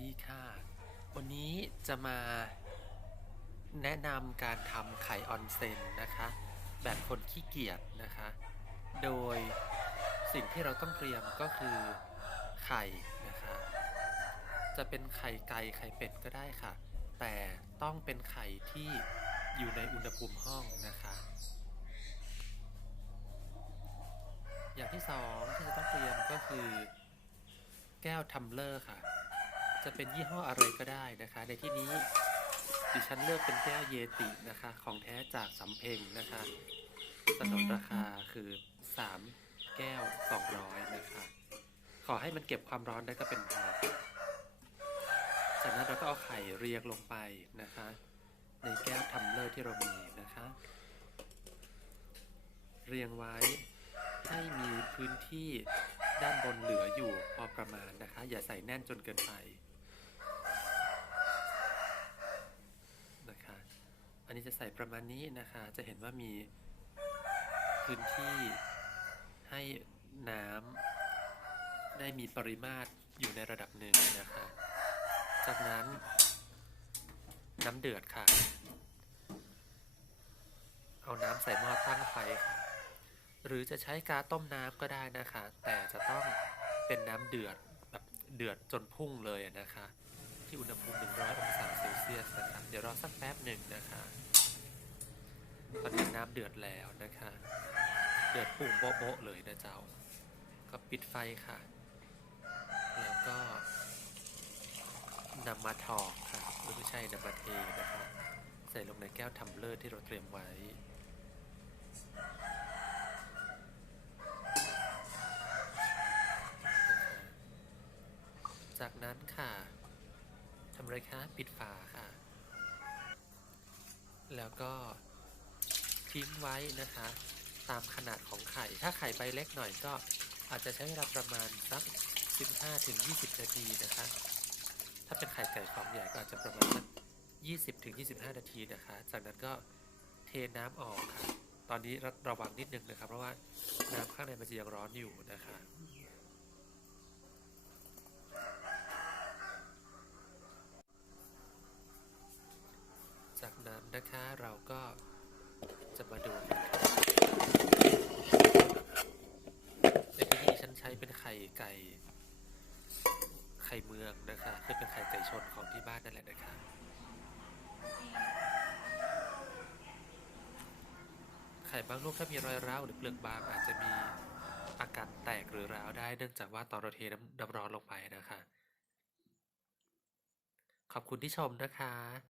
ดีค่ะ วันนี้จะมาแนะนำการทำไข่ออนเซนนะคะ แบบคนขี้เกียจนะคะ โดยสิ่งที่เราต้องเตรียมก็คือไข่นะคะ จะเป็นไข่ไก่ไข่เป็ดก็ได้ค่ะ แต่ต้องเป็นไข่ที่อยู่ในอุณหภูมิห้องนะคะ อย่างที่สองที่จะต้องเตรียมก็คือแก้วทัมเลอร์ค่ะ จะเป็นยี่ห้ออะไรก็ได้นะคะ ในที่นี้ดิฉันเลือกเป็นแก้วเยตินะคะ ของแท้จากสำเพ็งนะคะสนนราคาคือ 3 แก้ว 200 นะคะ ขอให้มันเก็บความร้อนได้ก็เป็นพอจากนั้นเราก็เอาไข่เรียงลงไปนะคะ ในแก้วทัมเลอร์ที่เรามีนะคะ เรียงไว้ให้มีพื้นที่ ด้านบนเหลืออยู่พอประมาณนะคะ อย่าใส่แน่นจนเกินไปนะคะ อันนี้จะใส่ประมาณนี้นะคะ จะเห็นว่ามีพื้นที่ให้น้ำได้มีปริมาตรอยู่ในระดับหนึ่งนะคะ จากนั้นน้ำเดือดค่ะ เอาน้ำใส่หม้อตั้งไฟค่ะ หรือจะใช้กาต้มน้ำก็ได้นะคะ แต่จะต้องเป็นน้ำเดือดแบบเดือดจนพุ่งเลยนะคะ ที่อุณหภูมิ 100 องศาเซลเซียสนะคะเดี๋ยวรอสักแป๊บหนึ่งนะคะตอนนี้น้ำเดือดแล้วนะคะ เดือดปุ่งโบ๊ะเลยนะเจ้า ก็ปิดไฟค่ะ แล้วก็นำมาถอกค่ะไม่ใช่นำมาเทนะคะ ใส่ลงในแก้วทัมเลอร์ที่เราเตรียมไว้ จากนั้นค่ะ ทำอะไรคะปิดฝาค่ะ แล้วก็ทิ้งไว้นะคะ ตามขนาดของไข่ ถ้าไข่ใบเล็กหน่อยก็อาจจะใช้เวลาประมาณสัก 15-20 นาทีนะคะ ถ้าเป็นไข่ไก่ฟองใหญ่ก็อาจจะประมาณสัก 20-25 นาทีนะคะ จากนั้นก็เทน้ำออกค่ะ ตอนนี้ระระวังนิดนึงนะครับ เพราะว่าน้ำข้างในมันจะยังร้อนอยู่นะคะ จากนั้นนะคะเราก็จะมาดูกันครับในที่นี้ฉันใช้เป็น ไข่ไก่ไข่เมืองนะคะคือเป็นไข่ไก่ชนของที่บ้านนั่นแหละนะคะไข่บางลูกถ้ามีรอยร้าวหรือเปลือกบางอาจจะมีอาการแตกหรือร้าวได้เนื่องจากว่าตอนเราเทน้ำร้อนลงไปนะคะ ขอบคุณที่ชมนะคะ